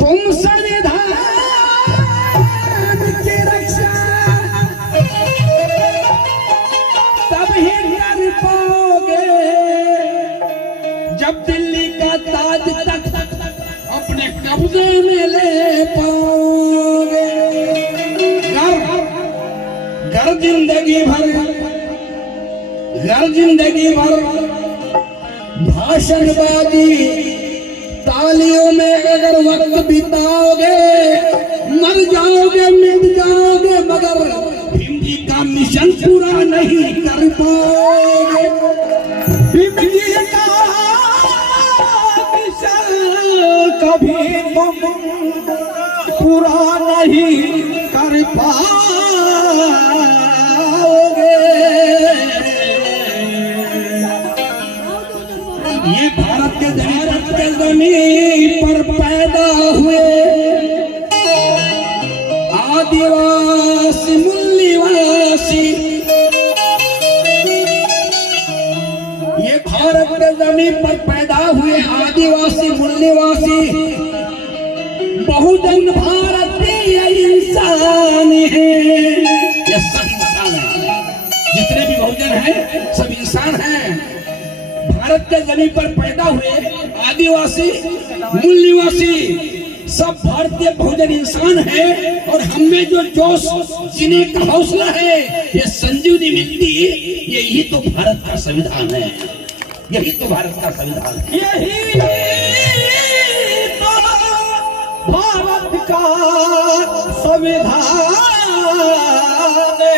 तुम संविधान की रक्षा तब ही कर पाओगे जब दिल्ली का ताज तक अपने कब्जे में ले पाओगे। घर जिंदगी भर भाषणबाजी तालियों में अगर वक्त बिताओगे मर जाओगे मिट जाओगे मगर भीम जी का मिशन पूरा नहीं कर पाओगे। भीम जी का मिशन कभी तुम पूरा नहीं कर पाओगे। ये भारत के जमीन पर पैदा हुए आदिवासी मूल्यवासी, ये भारत के जमीन पर पैदा हुए आदिवासी मूल्यवासी बहुजन भारतीय इंसान है। ये सब इंसान है, जितने भी बहुजन हैं सब इंसान हैं। भारत के जमीन पर पैदा हुए आदिवासी मूल्यवासी सब भारतीय बहुजन इंसान है और हमें जो जोश जीने का हौसला है ये संजीवनी मिलती, यही तो भारत का संविधान है। यही तो भारत का संविधान है। यही तो भारत का संविधान है।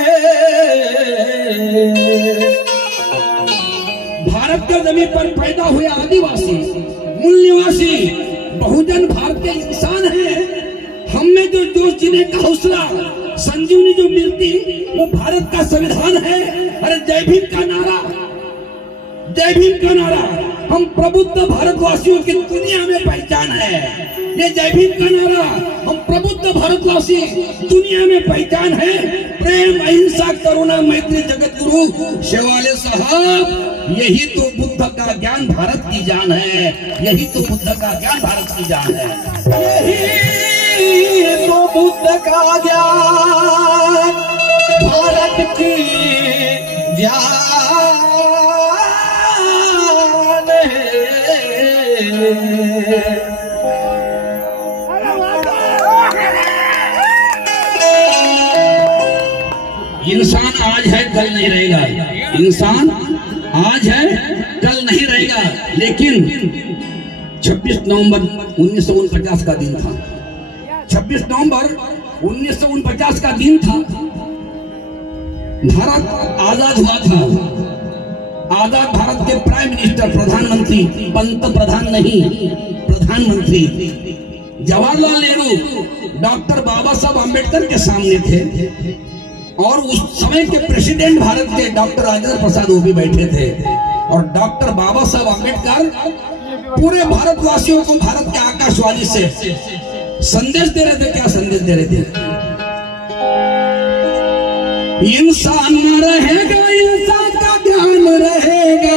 भारत के जमीन पर पैदा हुए आदिवासी मूल्यवासी बहुजन भारतीय इंसान है। हमें जो जोश जीने का हौसला संजीवनी जो मिलती वो भारत का संविधान है। अरे जय भीम का नारा, जय भीम का नारा हम प्रबुद्ध भारतवासियों की दुनिया में पहचान है। ये जय भीम का नारा हम प्रबुद्ध भारतवासी दुनिया में पहचान है। प्रेम अहिंसा करुणा मैत्री जगत गुरु शेवाले साहब, यही तो बुद्ध का ज्ञान भारत की जान है। यही तो बुद्ध का ज्ञान भारत की जान है। यही तो बुद्ध का ज्ञान भारत की जान है। इंसान आज है कल नहीं रहेगा। इंसान आज है कल नहीं रहेगा। लेकिन 26 नवंबर 1949 का दिन था। 26 नवंबर 1949 का दिन था। भारत आजाद हुआ था। आजाद भारत के प्राइम मिनिस्टर, प्रधानमंत्री, पंत प्रधान नहीं, प्रधानमंत्री जवाहरलाल नेहरू डॉक्टर बाबा साहब अम्बेडकर के सामने थे और उस समय के प्रेसिडेंट भारत के डॉक्टर राजेंद्र प्रसाद वो भी बैठे थे। और डॉक्टर बाबा साहब अम्बेडकर पूरे भारतवासियों को भारत के आकाशवाणी से संदेश दे रहे थे। क्या संदेश दे रहे थे? इंसान न रहेगा, इंसान का ध्यान रहेगा।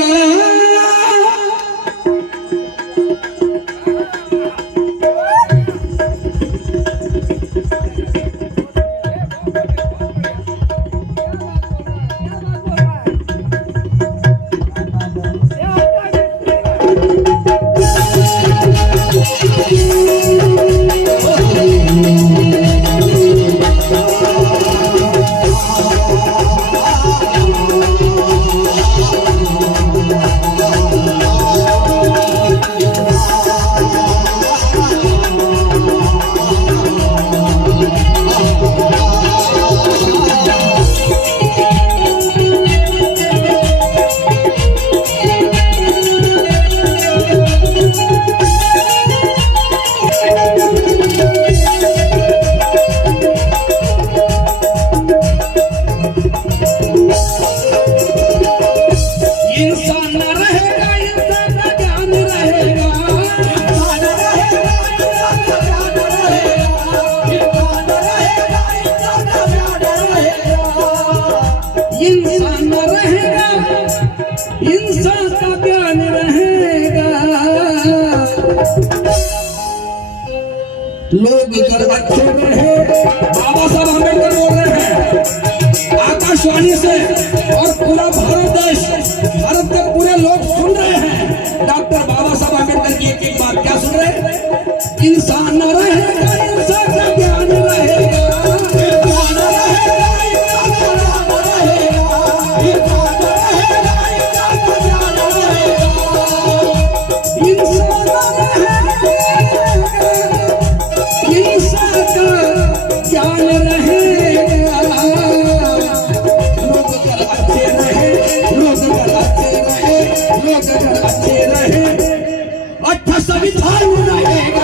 लोग कर अच्छे रहे। बाबा साहब अम्बेडकर बोल रहे हैं आकाशवाणी से, और पूरा भारत के पूरे लोग सुन रहे हैं। डॉक्टर बाबा साहब अम्बेडकर की एक एक बात क्या सुन रहे हैं? इंसान न रहेगा, इंसान का ज्ञान रहेगा। अच्छा संविधान रहेगा,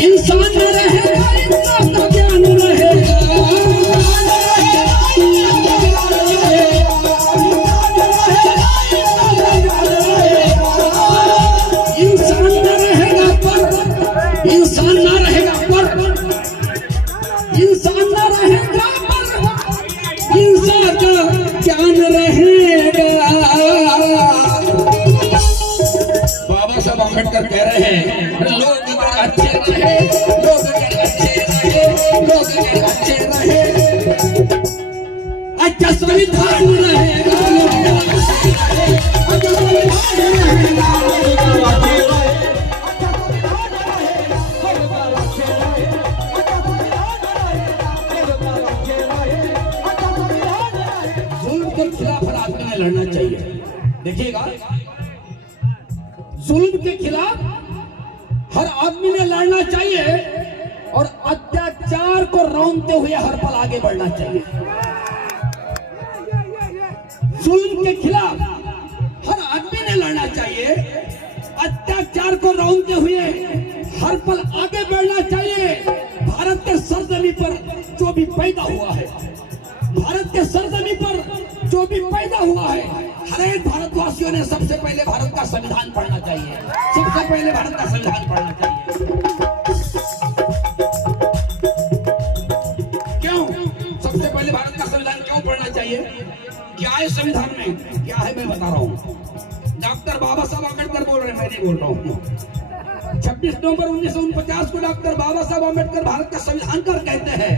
इंसान न रहेगा, इंसान का ज्ञान रहेगा। इंसान न रहेगा पर, इंसान न रहेगा पर, इंसान न रहेगा पर, इंसान का ज्ञान रहेगा। बाबा साहब अम्बेडकर कह रहे हैं लोग अच्छे रहे, लोग अच्छे रहे, लोग अच्छे रहे। अच्छा संविधान रहेगा, जुल्म के खिलाफ हर आदमी ने लड़ना चाहिए। देखिएगा, जुल्म के खिलाफ हर आदमी ने लड़ना चाहिए और अत्याचार को रौंदते हुए हर पल आगे बढ़ना चाहिए। जुल्म के खिलाफ हर आदमी ने लड़ना चाहिए, अत्याचार को रौंदते हुए हर पल आगे बढ़ना चाहिए। भारत के सरजमी पर जो भी पैदा हुआ है, भारत के सरजमी पर जो भी पैदा हुआ है, हर एक भारतवासियों ने सबसे पहले भारत का संविधान पढ़ना चाहिए। सबसे पहले भारत का संविधान पढ़ना चाहिए। क्यों सबसे पहले भारत का संविधान क्यों पढ़ना चाहिए? क्या है संविधान में, क्या है मैं बता रहा हूँ। डॉक्टर बाबा साहब अम्बेडकर बोल रहे हैं, मैं नहीं बोल रहा हूँ। 26 नवंबर 1949 को डॉक्टर बाबा साहब अम्बेडकर भारत का संविधान कर कहते हैं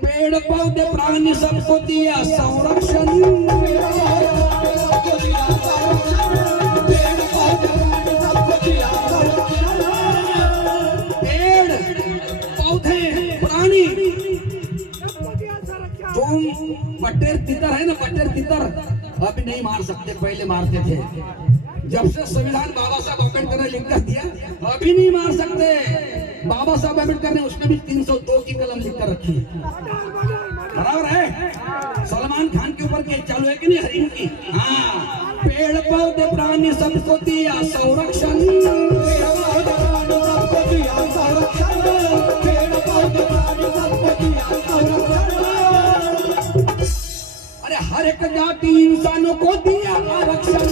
पेड़ पौधे प्राणी सबको दिया संरक्षण। पेड़ पौधे प्राणी, तुम बटेर तितर है ना, बटेर तितर अभी नहीं मार सकते, पहले मारते थे। जब से संविधान बाबा साहब अम्बेडकर ने लिखकर दिया अभी नहीं मार सकते। बाबा साहब अम्बेडकर ने उसमें भी 302 की कलम लिखकर रखी है, बराबर है। सलमान खान के ऊपर केस चालू है कि नहीं, हरीम की। हाँ, पेड़ पौधे प्राणी सबको दिया संरक्षण। अरे हर एक जाति इंसानों को दिया आरक्षण।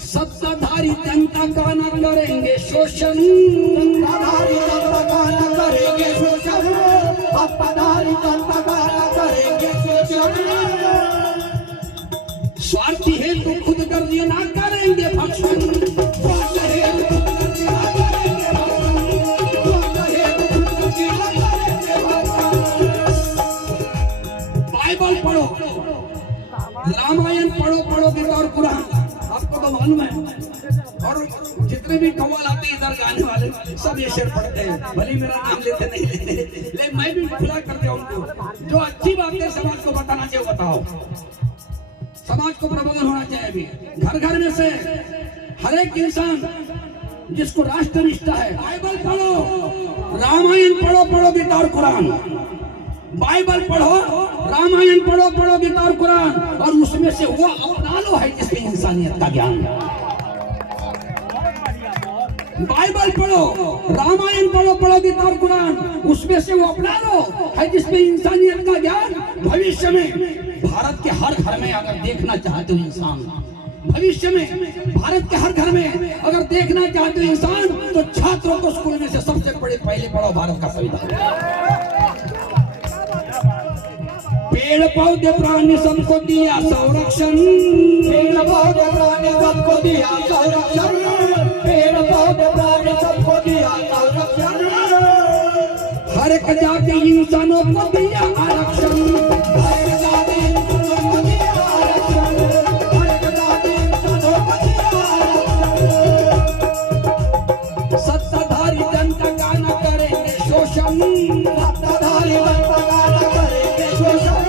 सत्ताधारी जनता का न करेंगे शोषण। सत्ताधारी जनता का न करेंगे शोषण। सत्ताधारी जनता का न करेंगे शोषण। स्वार्थी है तो खुद गर्जी ना करेंगे भक्षण। बाइबल पढ़ो, रामायण पढ़ो गीता और कुरान, आपको तो मालूम है। और जितने भी कव्वाल आते हैं इधर गाने वाले सब ये शेर पढ़ते हैं, भले मेरा नाम लेते नहीं लेते, लेकिन मैं भी खुला करते हूँ उनको। जो अच्छी बातें समाज को बताना चाहिए बताओ। समाज को प्रबोधन होना चाहिए। अभी घर घर में से हर एक इंसान जिसको राष्ट्र निष्ठा है, बाइबल पढ़ो, रामायण पढ़ो, पढ़ो गीता और कुरान। बाइबल पढ़ो, रामायण पढ़ो, पढ़ो गीता और कुरान, और उसमें से वो अपना लो है जिसमें इंसानियत का ज्ञान। बाइबल पढ़ो, रामायण पढ़ो, पढ़ो गीता और कुरान, उसमें से वो अपना लो है जिसमें इंसानियत का ज्ञान। भविष्य में भारत के हर घर में अगर देखना चाहते हो इंसान, भविष्य में भारत के हर घर में अगर देखना चाहते हो इंसान, तो छात्रों को स्कूल में से सबसे पहले पढ़ो भारत का संविधान। पेड़ पौधे प्राणी सबको दिया संरक्षण, पेड़ पौधे प्राणी सबको दिया संरक्षण, पेड़ पौधे प्राणी सबको दिया संरक्षण, हर एक जाति इंसानों को दिया आरक्षण, हर एक जाति इंसानों को दिया आरक्षण, हर एक जाति इंसानों को दिया आरक्षण। सत्ताधारी जनता का न करेंगे शोषण, सत्ताधारी जनता का न करेंगे शोषण,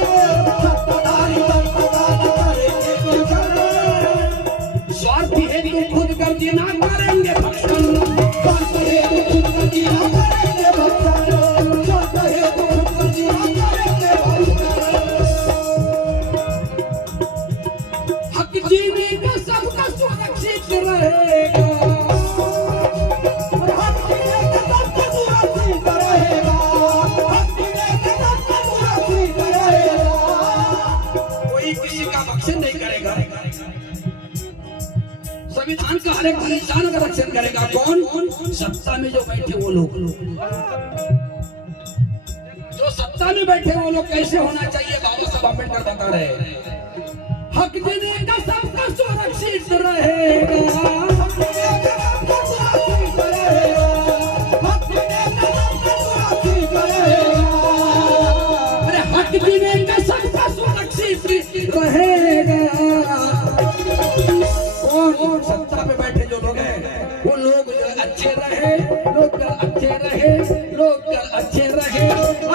सत्ताधारी जनता का न करेंगे शोषण, स्वार्थी हेतु खुदगर्जी न करेंगे भक्षण, स्वार्थ हेतु खुदगर्जी न करेंगे भक्षण, स्वार्थ हेतु खुदगर्जी न करेंगे भक्षण। हक जीने का सबका सुरक्षित रहेगा, हक जीने का सबका सुरक्षित रहेगा, हक जीने का सबका सुरक्षित रहेगा, कोई किसी का भक्षण नहीं करेगा। संविधान का हर एक इंसान का रक्षण करेगा। कौन? सत्ता में जो बैठे वो लोग, जो सत्ता में बैठे वो लोग कैसे होना चाहिए, बाबा साहब अम्बेडकर बता रहे हैं। हक देने का सबका सुरक्षित रहेगा, हक जीने का सबका सुरक्षित रहेगा, हक जीने का सबका सुरक्षित रहेगा, अरे हक देने का सबका सुरक्षित रहेगा। कौन? सत्ता पे बैठे जो लोग हैं वो लोग अच्छे रहे, लोग अच्छे रहे, लोग अच्छे रहे,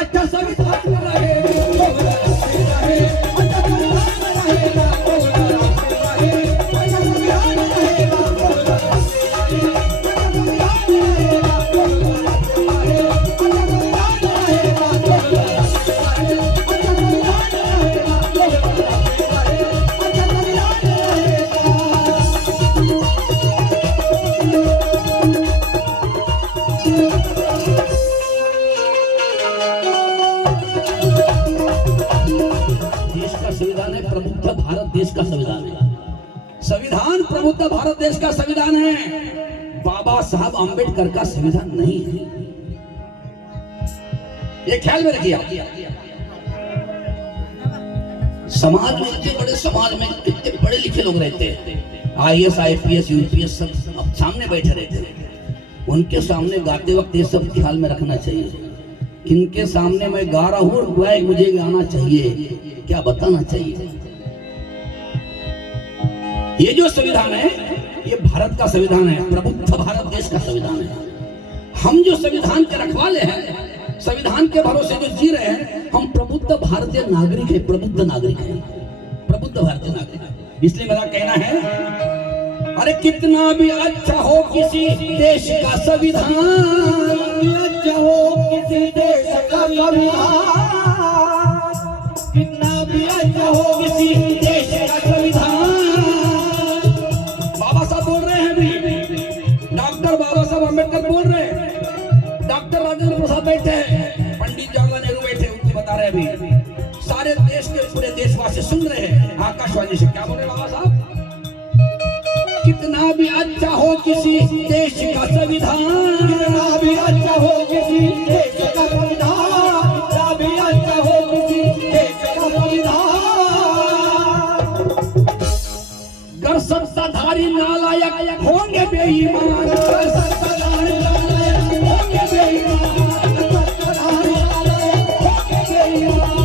अच्छा संविधान रहे, लोग अच्छे रहे, अच्छा संविधान रहेगा, लोग अच्छे रहे, अच्छा संविधान रहेगा, लोग अच्छे रहे, अच्छा संविधान रहेगा, लोग अच्छे रहे, अच्छा संविधान रहेगा, लोग अच्छे रहे, अच्छा संविधान रहेगा, लोग अच्छे रहे, अच्छा संविधान रहेगा। देश का संविधान है, प्रबुद्ध भारत देश का संविधान है। संविधान प्रबुद्ध भारत देश का संविधान है, बाबा साहब अम्बेडकर का संविधान नहीं है। ये ख्याल में रखिए। समाज में इतने बड़े समाज में कितने पढ़े लिखे लोग रहते हैं, IAS IPS UPS सब अब सामने बैठे रहते हैं। उनके सामने गाते वक्त ये सब ख्याल में रखना चाहिए। किनके सामने मैं गा रहा हूँ, मुझे गाना चाहिए, क्या बताना चाहिए। ये जो संविधान है ये भारत का संविधान है, प्रबुद्ध भारत देश का संविधान है। हम जो संविधान के रखवाले हैं, संविधान के भरोसे जो जी रहे हैं, हम प्रबुद्ध भारतीय नागरिक है, प्रबुद्ध नागरिक है, प्रबुद्ध भारतीय नागरिक। इसलिए मेरा कहना है, अरे कितना भी अच्छा हो किसी देश का संविधान, अच्छा हो किसी देश का संविधान, कितना भी अच्छा हो किसी देश का संविधान। बाबा साहब बोल रहे हैं अभी, डॉक्टर बाबा साहब अम्बेडकर बोल रहे हैं, डॉक्टर राजेंद्र प्रसाद बैठे हैं, पंडित जवाहरलाल नेहरू बैठे, उनको बता रहे हैं अभी, सारे देश के पूरे देशवासी सुन रहे हैं आकाशवाणी से। क्या बोल रहे बाबा साहब? कितना भी अच्छा हो किसी देश का संविधान, कितना भी अच्छा हो किसी देश का संविधान, कितना भी अच्छा हो किसी देश का संविधान, गर सत्ताधारी नालायक होंगे बेईमान, गर सत्ताधारी नालायक होंगे बेईमान, सत्ताधारी नालायक होंगे बेईमान।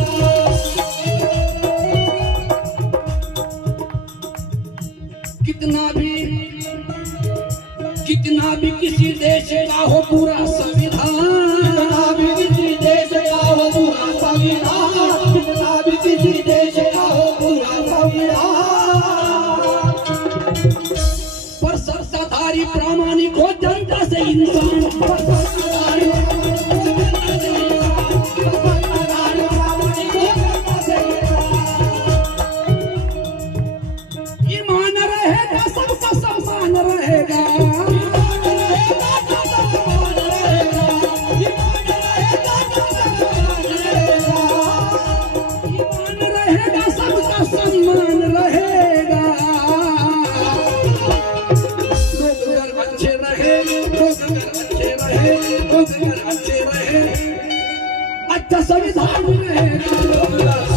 कितना भी किसी देश का हो पूरा संविधान, कितना भी किसी देश का हो पूरा संविधान, कितना भी किसी देश का हो पूरा संविधान, पर सत्ताधारी प्रामाणिक हो इंसान। ईमान रहेगा सबका सम्मान रहेगा। ईमान रहेगा सबका सम्मान रहेगा। लोग अगर अच्छे रहे, लोग अगर अच्छे रहे, लोग अगर अच्छे रहे, अच्छा संविधान रहेगा।